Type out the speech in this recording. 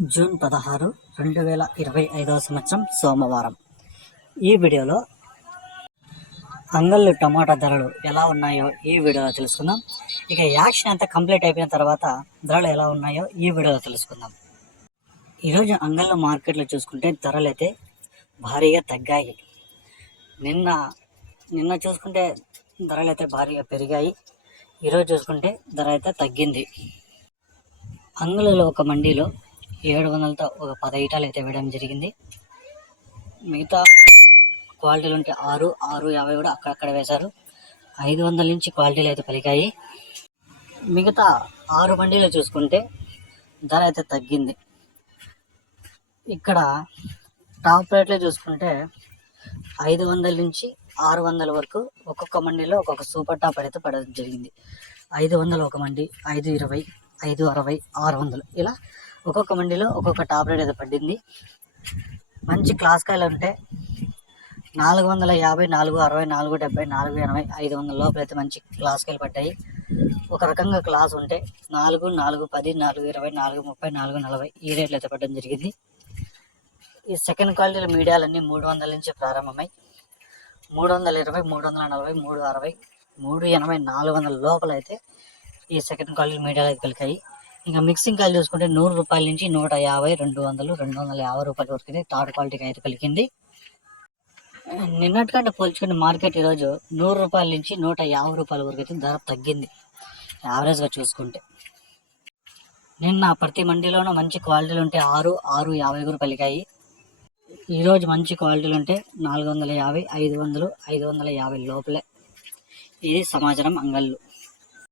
June 16, 2025 సంవత్సరం సోమవారం. ఈ వీడియోలో అంగళ్ళు టమాటా ధరలు ఎలా ఉన్నాయో ఈ వీడియోలో తెలుసుకుందాం. ఇక యాక్షన్ అంతా కంప్లీట్ అయిపోయిన తర్వాత ధరలు ఎలా ఉన్నాయో ఈ వీడియోలో తెలుసుకుందాం. ఈరోజు అంగళ్ళ మార్కెట్లో చూసుకుంటే ధరలు అయితే భారీగా తగ్గాయి. నిన్న చూసుకుంటే ధరలు అయితే భారీగా పెరిగాయి. ఈరోజు చూసుకుంటే ధర అయితే తగ్గింది. అంగళ్ళలో ఒక మండీలో 700తో ఒక 10 ఈటాలు అయితే వేయడం జరిగింది. మిగతా క్వాలిటీలు ఉంటే 650 కూడా అక్కడక్కడ వేశారు. 500 నుంచి క్వాలిటీలు అయితే పలికాయి. మిగతా 6 మండీలు చూసుకుంటే ధర అయితే తగ్గింది. ఇక్కడ టాప్ రేట్లో చూసుకుంటే 500 నుంచి 600 వరకు ఒక్కొక్క మండీలో ఒక్కొక్క సూపర్ టాప్ అయితే పడడం జరిగింది. 500 ఒక మండి, 520, 560, 600 ఇలా ఒక్కొక్క మండీలో ఒక్కొక్క టాప్ రేట్ అయితే పడింది. మంచి క్లాస్ కాయలు ఉంటే 450, 460, 470, 480, 500 లోపల అయితే మంచి క్లాస్ కాయలు పడ్డాయి. ఒక రకంగా క్లాస్ ఉంటే 4, 410, 420, 430, 440 ఈ రేట్లు అయితే పడడం జరిగింది. ఈ సెకండ్ క్వాలిటీల మీడియాలన్నీ 300 నుంచి ప్రారంభమై 320, 340, 360, 380, 400 లోపల అయితే ఈ సెకండ్ క్వాలిటీ మీడియాలు అయితే పలికాయి. ఇంకా మిక్సింగ్ కాయలు చూసుకుంటే 100 రూపాయల నుంచి 150, 200, 250 రూపాయల వరకు అయితే థర్డ్ క్వాలిటీకి అయితే పలికింది. నిన్నటికంటే పోల్చుకుని మార్కెట్ ఈరోజు 100 రూపాయల నుంచి 150 రూపాయల వరకు అయితే ధర తగ్గింది యావరేజ్గా చూసుకుంటే. నిన్న ప్రతి మండీలోనూ మంచి క్వాలిటీలు ఉంటే 650 కూడా పలికాయి. ఈరోజు మంచి క్వాలిటీలు ఉంటే 450, 500, 550 లోపలే. ఇది సమాచారం అంగళ్ళు.